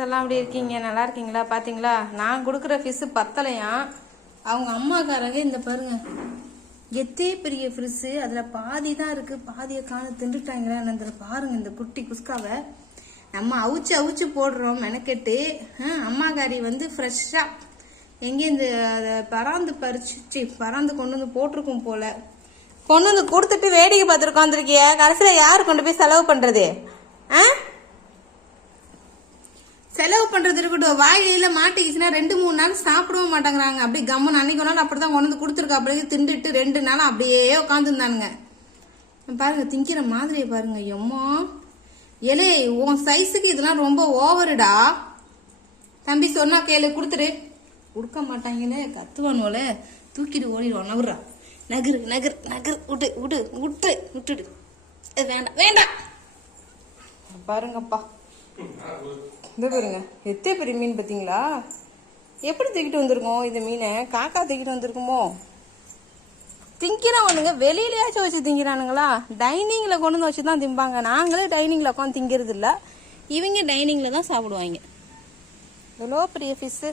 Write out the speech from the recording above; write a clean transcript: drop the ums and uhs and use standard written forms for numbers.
Friends எல்லாம் எப்படி இருக்கீங்க? நல்லா இருக்கீங்களா? பார்த்தீங்களா, நான் கொடுக்குற ஃபிஷ்ஷு பத்தலையா. அவங்க அம்மாக்காரங்க இந்த பாருங்க, எத்தே பெரிய ஃபிஷ்ஷு, அதில் பாதி தான் இருக்குது, பாதியை காண திண்டுட்டாங்களா என்னந்திர பாருங்க. இந்த குட்டி குஸ்காவை நம்ம அவிச்சு அவிச்சு போடுறோம் மெனக்கெட்டு. அம்மாக்காரி வந்து ஃப்ரெஷ்ஷாக எங்கேருந்து அதை பறாந்து கொண்டு வந்து போட்டிருக்கும் போல, கொண்டு வந்து கொடுத்துட்டு வேடிக்கை பார்த்துட்டு உட்காந்துருக்கிய. கடைசியில் யார் கொண்டு போய் செலவு பண்ணுறது? செலவு பண்றது இருக்கட்டும், வாயில மாட்டிக்கிச்சுன்னா 2-3 நாள் சாப்பிடவும் மாட்டேங்கிறாங்க. அப்படியே கம்மன் அன்னைக்கு நாள் அப்படிதான் கொண்டு வந்து கொடுத்துருக்கா. அப்படியே திண்டுட்டு 2 நாள் அப்படியே உட்காந்துருந்தானுங்க. பாருங்க திங்கிற மாதிரியே பாருங்க. எம்மோ ஏலே, உன் சைஸுக்கு இதெல்லாம் ரொம்ப ஓவருடா. தம்பி சொன்னா கேளு, கொடுத்துரு. கொடுக்க மாட்டாங்கன்னு கத்துவானுவோல, தூக்கிட்டு ஓடிடுவான். நகுறா, நகரு நகர் நகர், விட்டு விட்டு விட்டு விட்டுடு. வேண்டாம் வேண்டாம். பாருங்கப்பா, இந்த பாருங்க எத்தே பெரிய மீன் பார்த்தீங்களா? எப்படி தூக்கிட்டு வந்திருக்கோம் இந்த மீனை? காக்கா தூக்கிட்டு வந்திருக்குமோ? திங்கிறானுங்க, வெளியிலயாச்சும் வச்சு திங்கிறானுங்களா? டைனிங்கில் கொண்டு வந்து வச்சு தான் திம்பாங்க. நாங்களே டைனிங்கில் உட்காந்து திங்கிறது இல்லை, இவங்க டைனிங்கில் தான் சாப்பிடுவாங்க. எவ்வளோ பெரிய ஃபிஷ்ஷு.